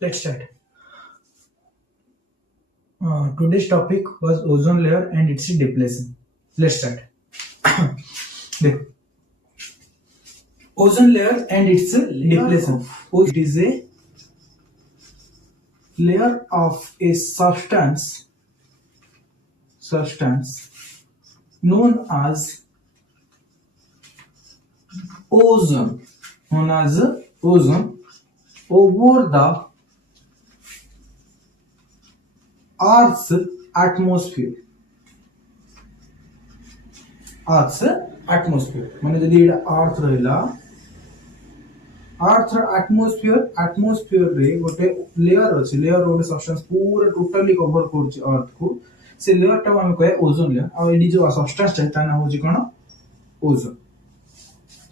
Let's start. Today's topic was ozone layer and its depletion. Let's start. देखो, ozone layer and its depletion. It is a layer of a substance known as ozone. Over the Earth's atmosphere. माने जदि एटा अर्थ रहला earth atmosphere रे गोटे layer अछि layer गोटे substance पूरा totally cover करछि अर्थ को से लेयर टा हम कहे ओजोन लेयर आ एडी जो सब्सटेंस छै ता नाम होछि कोन ओजोन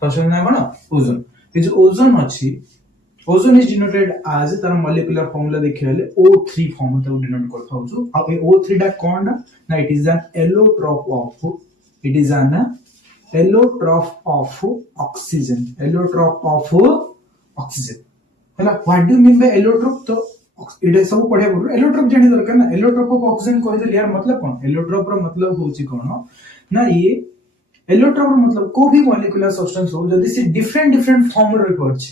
सब्सटेंस नाम कोन ओजोन ए जो ओजोन अछि ओजोन इज डिनोटेड एज तार मॉलिक्यूलर फॉर्मूला देखिले O3 फॉर्म तो डिनोट करथा होछु आ ए O3 टा कोन ना it is an allotrope of oxygen हैला what do mean by allotrope तो इट सब पढ़े पड़ो एलोट्रोप जानि दरकार ना एलोट्रोप ऑफ ऑक्सीजन कहि दे यार मतलब कोन एलोट्रोप रो मतलब होची कोन ना ये एलोट्रोप रो मतलब को भी मॉलिक्यूलर सब्सटेंस हो जदी से डिफरेंट फॉर्म रे पड़छ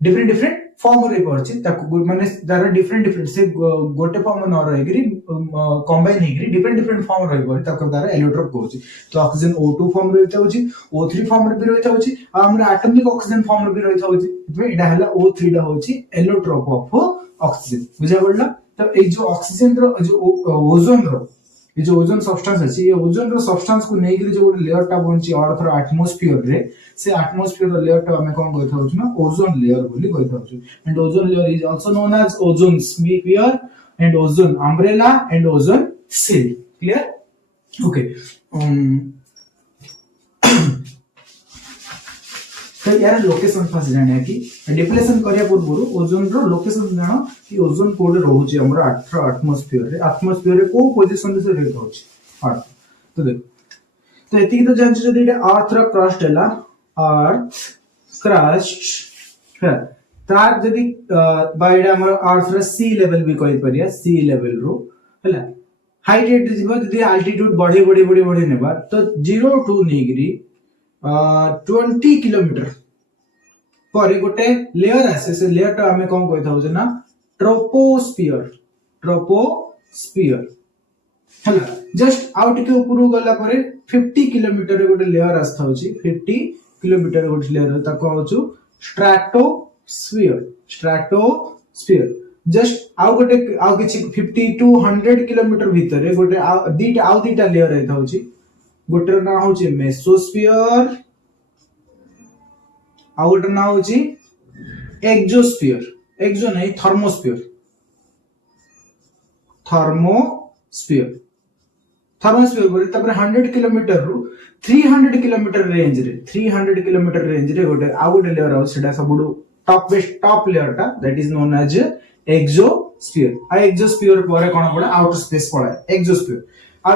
डिफरेंट फॉर्म रे पड़छ ताको माने दारा डिफरेंट से गोटे फॉर्म न रहगिरी कंबाइन हेगिरी डिफरेंट फॉर्म रे पड़छ ताको दारा एलोट्रोप कहउची तो ऑक्सीजन O2 फॉर्म रे होची O3 फॉर्म रे भी रहता होची आ हमरा एटॉमिक ऑक्सीजन फॉर्म रे भी रहता होची इतमे एटा हला O3 टा होची एलोट्रोप ऑफ ऑक्सीजन बुझा पड़ला तो ए जो ऑक्सीजन रो जो ओजोन रो ये जो ओजोन सब्सटेंस अछि ये ओजोन रो सब्सटेंस को नेगिरी जो लेयर टा बनची अर्थ रो एटमॉस्फेयर रे से एटमॉस्फेयर रो लेयर टा हमें कोन कहथा होछु ना ओजोन लेयर बोली कहथा होछु and ozone layer is also known as ozone sphere and ozone umbrella and ozone seal clear okay तो यार लोकेशन पास जाने कि डिप्लेशन करिया पूर्व ओजोन रो लोकेशन जानो कि ओजोन कोड रहउची हमर एटमॉस्फेयर रे को पोजीशन से रहत होची अर्थ तो देखो तो एति तो जान जदी एटा अर्थ रो क्रस्ट हैला अर्थ क्रस्ट है तार जदी बायडा हमर अर्थ रो सी लेवल भी कहि परिया सी लेवल रो हैला हाइट रेट जिबो जदी अल्टीट्यूड बढ़े नेबा तो 0 टू नेगिरी 20 किलोमीटर पर गोटे लेयर आसे से लेयर टा हमें कोन कहता हो ना ट्रोपोस्फियर हला जस्ट आउट के ऊपर गला पर 50 किलोमीटर रे गोटे लेयर आस्था होची 50 किलोमीटर गोटे लेयर ताको होचु स्ट्रैटोस्फियर जस्ट आउ गोटे आउ किछि 50 टू 100 किलोमीटर भीतर रे गोटे दीटा लेयर रहता होची गोटर ना होची मेसोस्फियर आ गोटर ना होची एक्सो नहीं थर्मोस्फियर बोले तबरे 100 किलोमीटर रु 300 किलोमीटर रेंज रे गोटे आ गोटे लेयर हो सेटा सबुडू टॉप लेयर टा that is known as exosphere आ एक्सोस्फियर पर कोन पडा आउटर स्पेस पडा एक्सोस्फियर आ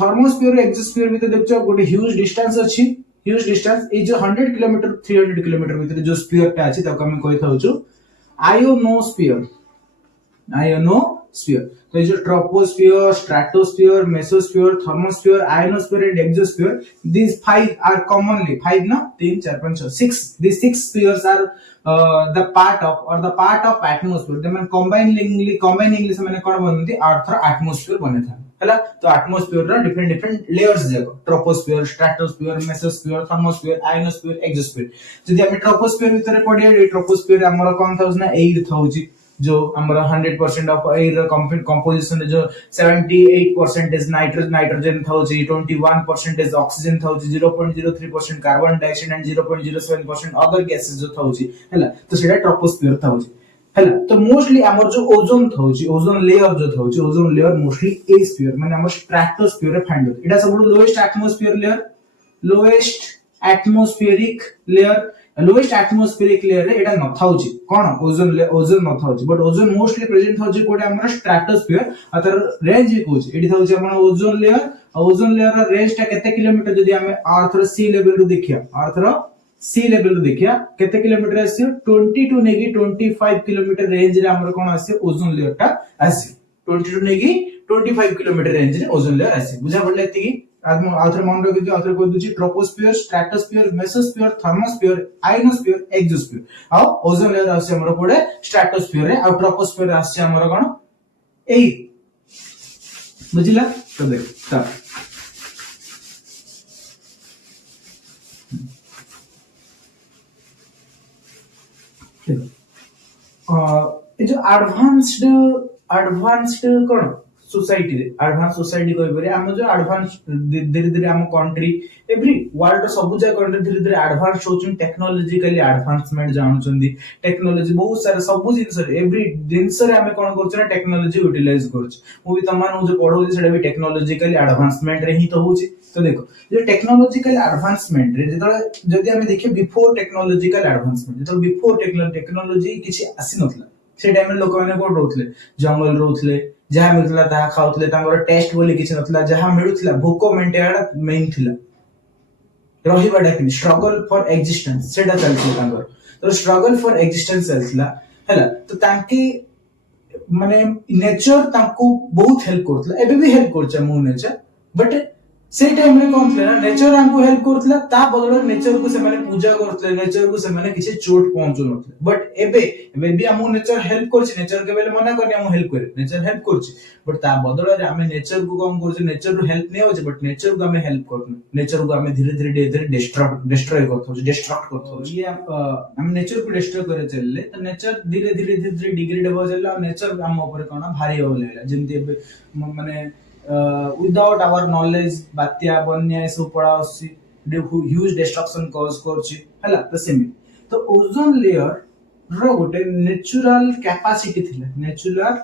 थर्मोस्फियर एक्सोस्फियर भीतर देखछो गोटे ह्यूज डिस्टेंस ए जो 100 किलोमीटर 300 किलोमीटर भीतर जो स्फीयर टा अछि ताको हम कहै थाउछु आयोनोस्फियर तो ये जो troposphere stratosphere mesosphere thermosphere ionosphere and exosphere these five are commonly 5 ना 3 4 5 6 these 6 spheres are the part of atmosphere they mean combiningly से माने कोन बनती अर्थ रो एटमॉस्फेयर बने था हला तो एटमॉस्फेयर रो डिफरेंट लेयर्स जाको troposphere stratosphere mesosphere thermosphere ionosphere exosphere जदि हम ट्रोपोस्फियर भीतर पडिया ट्रोपोस्फियर हमर कोन थाउस ना एयर थाउची जो हमारा 100% ऑफ एयर कंपोजिशन जो 78% नाइट्रोजन था 21% ऑक्सीजन था 0.03% carbon dioxide and 0.07% other gases जो था हैला तो सेटा ट्रोपोस्फियर था हैला तो मोस्टली हमर जो ओजोन था ओजोन लेयर जो था ओजोन लेयर मोस्टली ए स्फीयर माने हमर स्ट्रैटोस्फियर रे फाइंड होत एटा सब लोएस्ट एटमॉस्फेरिक लेयर रे एटा न थाउची कोन ओजोन न थाउची बट ओजोन मोस्टली प्रेजेंट थाउची कोडे हमर स्ट्रैटोस्फियर अतर रेंज कोची एडी थाउची हमर ओजोन लेयर रा रेंज टा केते किलोमीटर जदी हम अर्थ रो सी लेवल रु देखिया अर्थ रो सी लेवल रो देखिया केते किलोमीटर आसी 22 नेगी 25 किलोमीटर रेंज रे हमर कोन आसी ओजोन लेयर टा आसी 22 नेगी 25 किलोमीटर रेंज रे ओजोन लेयर आसी बुझा पड़ले एतिकी आज म आउथर मन रो कि आउथर कोइ दुची troposphere stratosphere mesosphere thermosphere ionosphere exosphere आ ओजोन लेयर आसी हमर पड़े स्ट्रेटोस्फियर रे आ ट्रोपोस्फियर आसी हमर कोन एई बुझिला तो देख ता ये जो एडवांस्ड कोन सोसाइटी रे एडवांस सोसाइटी कोइ बरे हम जो एडवांस धीरे धीरे हम कंट्री एवरी वर्ल्ड सब जा कंट्री धीरे धीरे एडवांस होचुन टेक्नोलॉजिकली एडवांसमेंट जानउचंदी टेक्नोलॉजी बहुत सारा सब जिंस रे एवरी जिंस रे हम कोन करछ ना टेक्नोलॉजी यूटिलाइज करछ मु भी तमान जो पढौ सेटा भी टेक्नोलॉजिकली एडवांसमेंट रे ही तो होची तो देखो जो टेक्नोलॉजिकल एडवांसमेंट रे जदि हम देखिए बिफोर टेक्नोलॉजिकल एडवांसमेंट तो बिफोर टेक्नोलॉजी किछि आसी नथला से टाइम रे लोक माने कोड रहउतले जंगल रहउतले जहा मिलतला ता खाउतले तांगर टेस्ट बोली किछि नथला जहा मिलुतला भूको मेंटेडा मेन थिला रहिबाडा कि स्ट्रगल फॉर एक्जिस्टेंस सेटा चलछि तांगर तो स्ट्रगल फॉर एक्जिस्टेंस चलथिला हैला तो तांकी माने नेचर तांको बहुत हेल्प करथला एबे भी हेल्प करछ मु नेचर बट से टाइम रे कोन थला नेचर हमको हेल्प करथला ता बदल नेचर को से माने पूजा करथले नेचर को से माने किछि चोट पहुंचो नथले बट एबे भी हमो नेचर हेल्प करछि नेचर के बेले मना करनी हम हेल्प करे नेचर हेल्प करछि बट ता बदल रे हम नेचर को कम करछि नेचर रो हेल्प नै होछि बट नेचर को हम हेल्प करथु नेचर को हम धीरे धीरे डिस्ट्रॉय करथु डिस्ट्रक्ट करथु ये हम नेचर को डिस्ट्रॉय करे चलले तो नेचर धीरे धीरे डिग्रेड हो जाला नेचर हम ऊपर कोना भारी हो लेला जेंति माने without our knowledge बात्या बन्या सब पड़ा अछि ह्यूज डिस्ट्रक्शन कॉज करछि हला त सेमी तो ओजोन लेयर रो गोटे नेचुरल कैपेसिटी थिला natural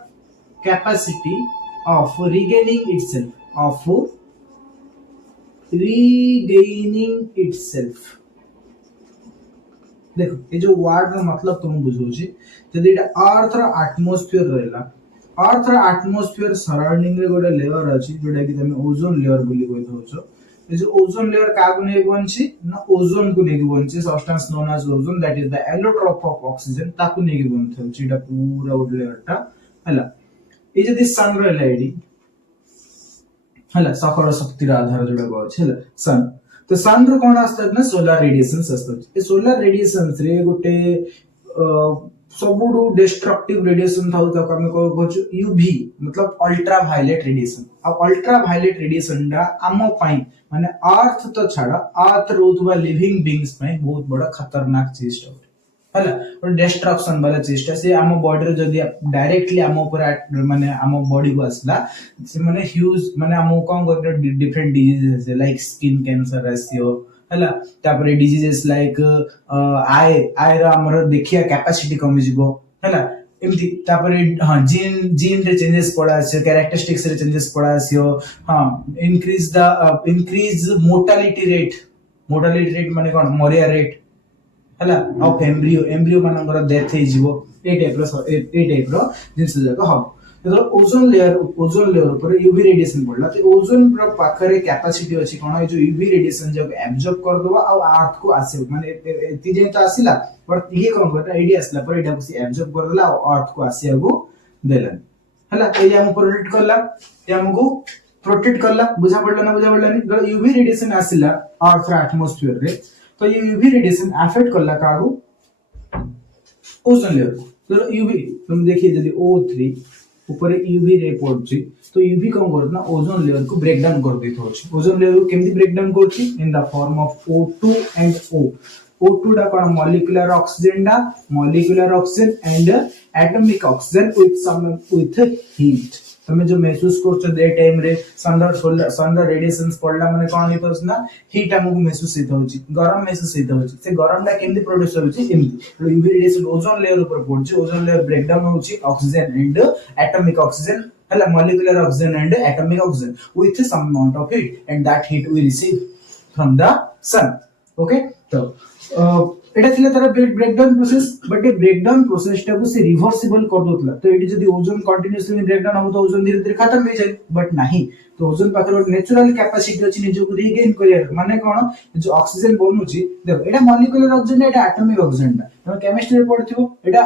capacity of regaining itself देखो ये जो वर्ड रो मतलब तुम बुझौ छी जदि एटा अर्थ रो एटमॉस्फेयर रहला अर्थ रो एटमॉस्फेयर सराउंडिंग रे गोटे लेयर अछि जोटा कि तमे ओजोन लेयर बोली कोइ दोछो ये जो ओजोन लेयर कागु नै बनछि ना ओजोन को नै बनछि substance known as ozone that is the allotrope of oxygen ताकु नै बनथौ छिटा पूरा गोटे लेयर टा हला ए जदि सन रो एलईडी हला सकल शक्ति रा आधार जोडा को अछि हला सन तो सन रो कोन आस्तत ना सोलर रेडिएशंस आस्तत ए सोलर रेडिएशंस रे गोटे सबुडू डिस्ट्रक्टिव रेडिएशन थाउ त हम कहू यूवी मतलब अल्ट्रा वायलेट रेडिएशन अब अल्ट्रा वायलेट रेडिएशन डा आम पाई माने अर्थ तो छाड़ा अर्थ रोथवा लिविंग बीइंग्स पाई बहुत बड़ा खतरनाक चीज हला और डिस्ट्रक्शन वाला चीज से आम बॉडी रे जदी डायरेक्टली आम ऊपर माने आम बॉडी को आसला से माने ह्यूज माने आम कोन कर different diseases like skin cancer ratio हला तापर डिजीजेस लाइक आई रा हमर देखिया कैपेसिटी कमी जिवो हला एमती तापर हां जीन रे चेंजेस पड़ा छै कैरेक्टरिस्टिक्स रे चेंजेस पड़ा छै हां इंक्रीज मोर्टालिटी रेट माने कोन मरिया रेट हला ऑफ एम्ब्रियो मानकर डेथ हे जिवो ए टाइप रो जिंस जाको हम तो ओजोन लेयर ऊपर यूवी रेडिएशन पड़ला तो ओजोन रो पाखरे कैपेसिटी अछि कोन ए जो यूवी रेडिएशन जब एब्जॉर्ब कर दबा आ अर्थ को आसे माने एति जे तो आसिला बट ये कोन करता आईडिया आसला पर एटा को एब्जॉर्ब कर देला और अर्थ को आसे को देलन हला ए हम प्रोटेक्ट करला ए हमको प्रोटेक्ट करला बुझा पड़ला नि यूवी रेडिएशन आसिला अर्थ रा एटमॉस्फेयर रे तो ये यूवी रेडिएशन अफेक्ट करला कागु ओजोन लेयर तो यूवी तुम देखिए यदि O3 ऊपर यूवी रे पड़छि तो यूवी कोन करत ना ओजोन लेयर को ब्रेक डाउन कर देत होछि ओजोन लेयर को केमि ब्रेक डाउन करछि in the form of O2 and O O2 डा कोन molecular oxygen and atomic oxygen with heat तमे जो महसूस करछो दे टाइम रे सन रेडिएशंस पड़ला माने कोन हितोस ना हीट हमकु महसूस हित होछि गरम महसूस हित होछि से गरम डा केमि प्रोड्यूस होछि एमति यूवी रेडिएशन ओजोन लेयर ऊपर पड़छि ओजोन लेयर ब्रेक डाउन होछि ऑक्सीजन एंड एटॉमिक ऑक्सीजन हला molecular oxygen and atomic oxygen with some amount of heat and that heat we receive from the sun okay तो एटा थिला तार break down process but ए break down process टा को से रिवर्सिबल कर दोतला तो एटी जदी ओजोन कंटीन्यूअसली ब्रेक डाउन हो तो ओजोन धीरे धीरे खत्म हो जाए बट नहीं तो ओजोन पाखर नेचुरल कैपेसिटी अछि निजो को रीगेन करियर माने कोन जो ऑक्सीजन बनउची देखो एटा मॉलिक्यूलर ऑक्सीजन एटा एटॉमिक ऑक्सीजन तो केमिस्ट्री रे पढथिबो एटा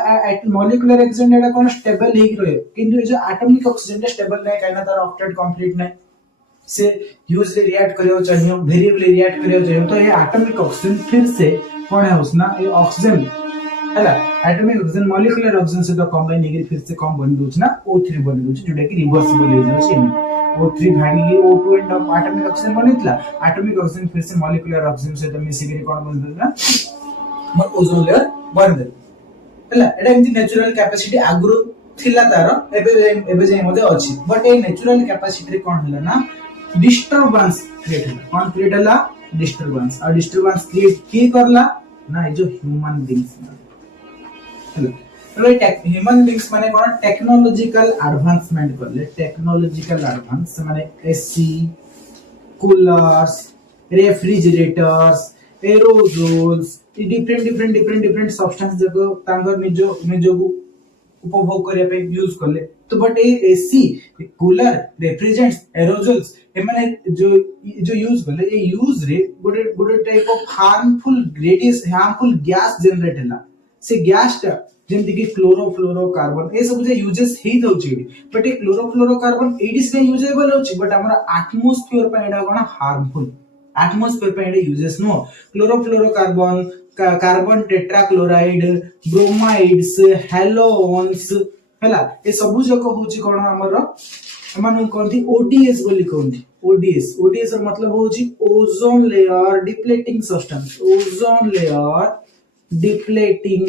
मॉलिक्यूलर ऑक्सीजन एटा कोन स्टेबल हे रहे किंतु जो एटॉमिक ऑक्सीजन स्टेबल नै काइना तार ऑक्टेट कंप्लीट नै से यूजली रिएक्ट करियो चाहिए वेरिएबली रिएक्ट करियो चाहिए तो ये एटॉमिक ऑक्सीजन फिर से कोन है उसना ये ऑक्सीजन हैला एटॉमिक ऑक्सीजन मॉलिक्यूलर ऑक्सीजन से तो कंबाइन हेगे फिर से कम बन दोछ ना O3 बन दोछ जोटा कि रिवर्सिबल हो जाय छै O3 भागी के O2 एंड एटॉमिक ऑक्सीजन बनितला एटॉमिक ऑक्सीजन फिर से मॉलिक्यूलर ऑक्सीजन से तो मिसी के कोन बन दोना मोर ओजोन लेयर बन दे हैला एटा एंती नेचुरल कैपेसिटी आगुरो थिला तार एबे जे मध्ये अछि बट ए नेचुरल कैपेसिटी रे कोन हला ना डिस्टरबेंस क्रिएट हला कोन क्रिएट हला डिस्टरबेंस और डिस्टरबेंस क्रिएट की करला ना जो ह्यूमन बीइंग्स हला तो ह्यूमन बीइंग्स माने कोन टेक्नोलॉजिकल एडवांसमेंट करले टेक्नोलॉजिकल एडवांस माने AC coolers refrigerators aerosols different substance जको तांगर निजो उपभोग करिया पे यूज करले तो बट ए एसी कूलर रेफ्रिजरेंट्स एरोजोल्स ए माने जो यूज करले ए यूज रे गुड type of harmful gas generate हला से गैस टा जेंति कि क्लोरोफ्लोरोकार्बन ए सब जे यूजेस हेई दउची बट ए क्लोरोफ्लोरोकार्बन एडी से यूजेबल होची बट हमरा एटमॉस्फेयर पे एडा कोन हार्मफुल एटमॉस्फेयर पे एडा uses no chlorofluorocarbon carbon tetrachloride bromides halons हला ए सब जको होची कोन हमर एमान कोनथि ओडीएस बोली कोनथि ओडीएस र मतलब होची ozone layer depleting substance ozone layer depleting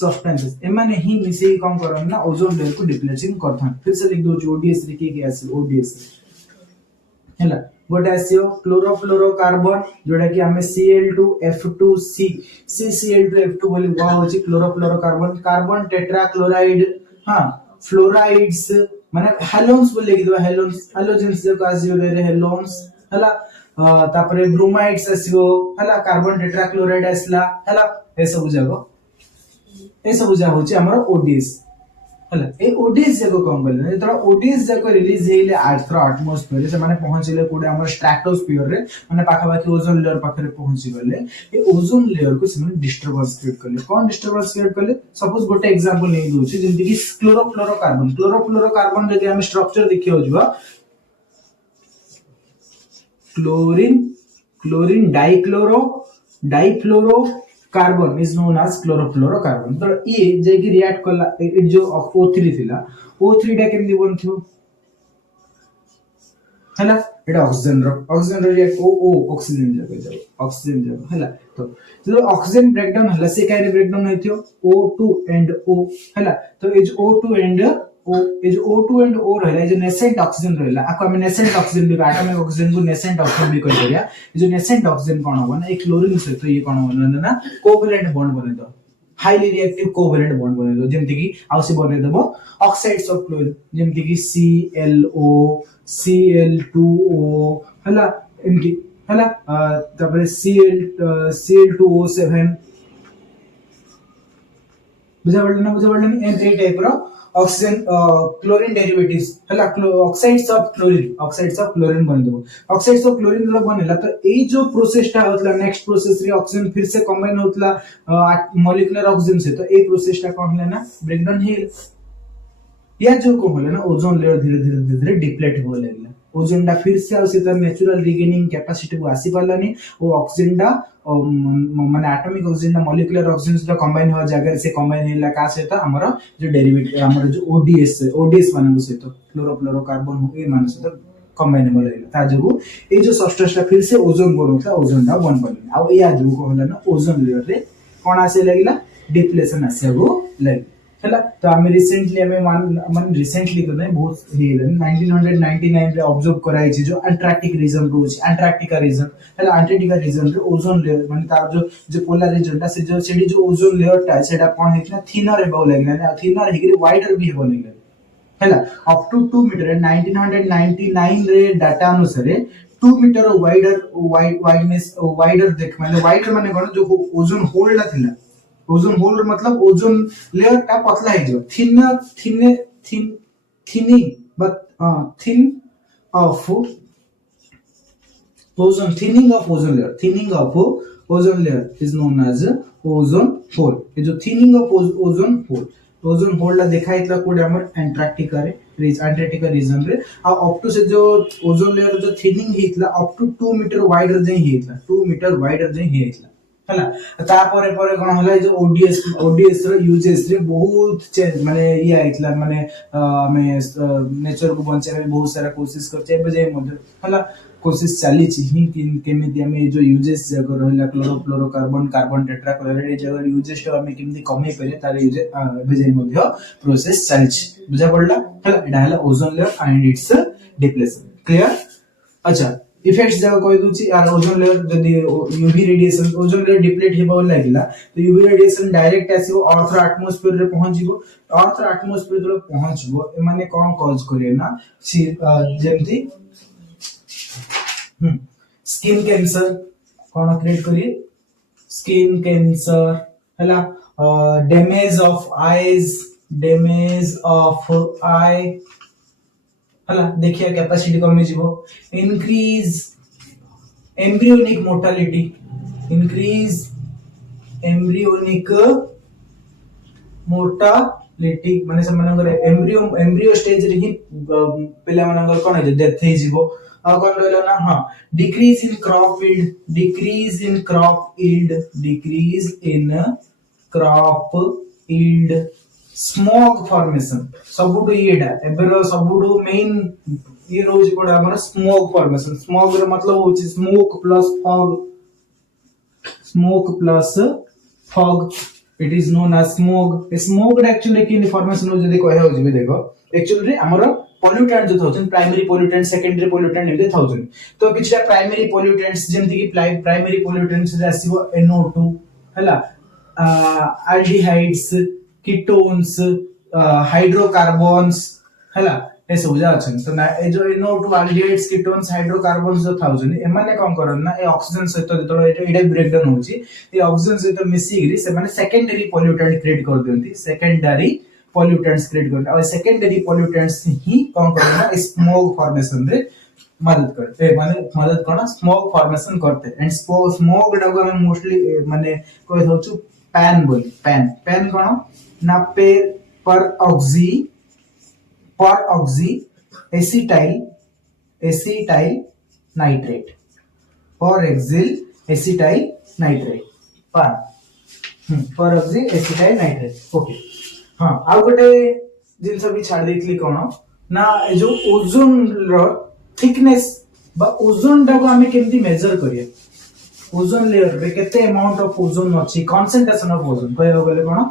substances एमाने ही मिसे कम करन ना ओजोन लेयर को डिप्लेटिंग करथन फिर से लिख दो ओडीएस रे के आसे ओडीएस हला गोटे आसियो क्लोरोफ्लोरोकार्बन जोटा कि हमें Cl2F2C CCl2F2 बोली वा होची क्लोरोफ्लोरोकार्बन कार्बन टेट्राक्लोराइड हां फ्लोराइड्स माने हैलोन्स बोले कि दो हैलोन्स हैलोजेंस जो आसियो रे हैलोन्स हला तापरे ब्रोमाइड्स आसियो हला कार्बन टेट्राक्लोराइड आसला हला ए सब जा होची हमर ओडीएस हला ए ओडीएस जको कम बोले त ओडीएस जको रिलीज हेले अर्थ रो एटमॉस्फेयर से माने पहुंचले कोडे हमर स्ट्रेटोस्फियर रे माने पाखा पाखी ओजोन लेयर पाखरे पहुंची गले ए ओजोन लेयर को से माने डिस्टरबेंस क्रिएट करले कोन डिस्टरबेंस क्रिएट करले सपोज गोटे एग्जांपल नै दोछि जेंति कि क्लोरोफ्लोरोकार्बन जदि हम स्ट्रक्चर देखियो जबा chlorine difluoro carbon is known as chlorofluorocarbon तो ये जे कि रिएक्ट करला ए जो O3 थिला O3 टा केमदी बनथियो हैला एटा ऑक्सीजन रिएक्ट ओ ऑक्सीजन जगह हैला तो जो ऑक्सीजन ब्रेकडाउन हला से काई ब्रेकडाउन होथियो O2 एंड O हैला तो ए जो O2 एंड O ए जो O2 एंड O रहला जो नेसेंट ऑक्सीजन रहला आको हम नेसेंट ऑक्सीजन भी एटॉमिक ऑक्सीजन को नेसेंट ऑक्सीजन भी कहि परिया जो नेसेंट ऑक्सीजन कोन होबो ना एक क्लोरीन से तो ये कोन होबो ना कोवैलेंट बॉन्ड बने दो हाईली रिएक्टिव कोवैलेंट बॉन्ड बने दो जेमति कि आउसे बने देबो ऑक्साइड्स ऑफ क्लोरीन जेमति कि ClO Cl2O हला एमकी हला तबरे Cl2O7 बुझावडन ए टाइप रो ऑक्सीजन क्लोरीन डेरिवेटिव्स हला ऑक्साइड्स ऑफ क्लोरीन बन दो ऑक्साइड्स ऑफ क्लोरीन रो बनेला तो ए जो प्रोसेस टा होतला नेक्स्ट प्रोसेस रे ऑक्सीजन फिर से कंबाइन होतला मॉलिक्यूलर ऑक्सीजन से तो ए प्रोसेस टा कोन होला ना ब्रेकडाउन हेल या जो को होला ना ओजोन लेयर धीरे धीरे डिप्लेट हो लागला ओजोन टा फिर से आसे त नेचुरल रीगेनिंग कैपेसिटी को आसी पालानी ओ ऑक्सीजन टा माने एटॉमिक ऑक्सीजन मॉलिक्यूलर ऑक्सीजन से कंबाइन हो जगह से कंबाइन होला का से तो हमर जो डेरिवेटिव हमर जो ओडीएस माने से तो क्लोरोफ्लोरोकार्बन हो ए माने से तो कंबाइन हो लागला ता जगो ए जो सब्सटेंस टा फिर से ओजोन बनउता ओजोन टा बन पड़ले आ या जो को होला ना ओजोन लेयर रे कोन आसे लागला डिप्लेशन आसे गो लाग हला तो हम रिसेंटली मन रिसेंटली तो नहीं बहुत हे 1999 रे ऑब्जर्व कराई छी जो अंटार्कटिक रीजन रोज अंटार्कटिका रीजन हला अंटार्कटिका रीजन रे ओजोन लेयर माने तार जो पोलर रीजन टा से जो सेडी जो ओजोन लेयर टा सेटा कोन हेतना थिनर हेबो लागला ना थिनर हेगरी वाइडर भी हेबो लागला हला अप टू 2 मीटर 1999 रे डाटा अनुसार 2 मीटर वाइडनेस वाइडर देख माने वाइडर माने कोन जो ओजोन होल ला थिला ओजोन होल मतलब ओजोन लेयर टा पतला हे जो thinning but thin of ozone ozone layer is known as ozone hole ये जो thinning of ozone hole ला देखा इतला कोड हमर एंटार्क्टिका रीजन रे आ अप टू से जो ओजोन लेयर जो थिनिंग हेतला अप टू 2 मीटर वाइडर जे हेतला 2 मीटर वाइडर जे हेतला हला ता परे परे कोन हला जो ओडीएस रो यूजेस रे बहुत चेंज माने या हेतला माने हमें नेचर को बचाए बहुत सारा कोशिश करते एबे जे मध्य हला कोशिश चली छि केमिति हमें जो यूजेस जगह रहला क्लोरोफ्लोरोकार्बन कार्बन टेट्राक्लोराइड ए जगह यूजेस तो हमें केमिति कमे परे तार यूज एबे जे मध्य प्रोसेस चली छि बुझा पड़ला हला एडा हला ozone layer and it's depletion clear अच्छा इफेक्ट्स जगह कोइ दुछि यार ओजोन लेयर जदी UV radiation ozone layer deplete हेबो लागिला तो यूवी रेडिएशन डायरेक्ट आसीबो अर्थ रो एटमॉस्फेयर रे पहुंचीबो अर्थ रो एटमॉस्फेयर रे पहुंचबो ए माने कोन कॉज करे ना जेमति स्किन कैंसर कोन क्रिएट करी स्किन कैंसर हला डैमेज ऑफ आई हला देखिए कैपेसिटी कम जीवो इंक्रीज एम्ब्रियोनिक मोर्टालिटी माने से मनगर एम्ब्रियो स्टेज रे ही पिला मनगर कोन है डेथ हे जीवो आ कोन रहलो ना हां decrease in crop yield smoke formation सबुडू येडा एबेरो सबुडू मेन ये रोज कोडा हमर स्मोक फॉर्मेशन स्मोक रो मतलब होची smoke plus fog it is known as smoke smoke actually की फॉर्मेशन हो जदी कहे हो जिबे देखो एक्चुअली हमर पोल्यूटेंट जो thousand primary pollutant secondary pollutant एबे थाउजन तो किछटा प्राइमरी पोल्यूटेंट्स जेमति की प्राइमरी पोल्यूटेंट्स रे आसीबो NO2 हला एल्डिहाइड्स कीटोन्स हाइड्रोकार्बन्स हला ए सब जा अछन तो ना ए जो NO2 एल्डिहाइड्स कीटोन्स हाइड्रोकार्बन्स जो थाउजन ए माने कोन करन ना ए ऑक्सीजन सहित जतलो एटा ब्रेक डाउन होची ए ऑक्सीजन सहित मिसी गिरी से माने सेकेंडरी पोल्यूटेंट क्रिएट कर देंती सेकेंडरी पोल्यूटेंट्स क्रिएट करते और सेकेंडरी पोल्यूटेंट्स ही कोन करन ना स्मोक फॉर्मेशन रे मदद करते माने मदद करना स्मोक फॉर्मेशन करते एंड स्मोक डगो हम मोस्टली माने कोइ होचु पैन कोन ना पर ऑक्सी एसिटाइल नाइट्रेट पर एसिटाइल नाइट्रेट पर ऑक्सी एसिटाइल नाइट्रेट ओके हां आ गोटे जिंस भी छाड़ देथली कोन ना जो ओजोन रो थिकनेस बा ओजोन डाको हमें केमती मेजर करिए ओजोन लेयर रे केते अमाउंट ऑफ ओजोन अछि कंसंट्रेशन ऑफ ओजोन कहयो गले कोन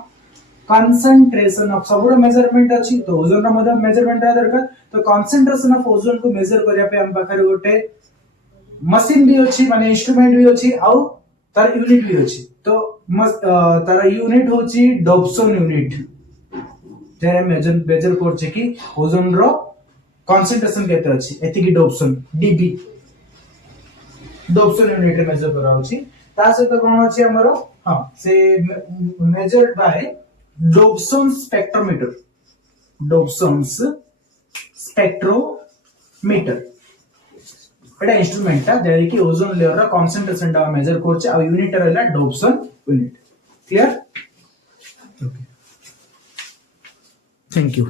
कंसंट्रेशन ऑफ सबरो मेजरमेंट अछि तो ओजोन रो मतलब मेजरमेंट रा दरकार तो कंसंट्रेशन ऑफ ओजोन को मेजर करिया पे हम पाखरे गोटे मशीन भी अछि माने इंस्ट्रूमेंट भी अछि आउ तार यूनिट भी अछि तो तार यूनिट होछि डॉप्सन यूनिट जे मेजर करछे कि ओजोन रो कंसंट्रेशन केते अछि एति की डॉप्सन डीबी डॉप्सन यूनिट रे मेजर करा होछि ता से तो कोन अछि हमरो हां से measured by Dobson spectrometer Etah instrument ता जे कि ओजोन लेयर रा कंसंट्रेशन ता मेजर करछ आ यूनिट रहला Dobson unit clear okay thank you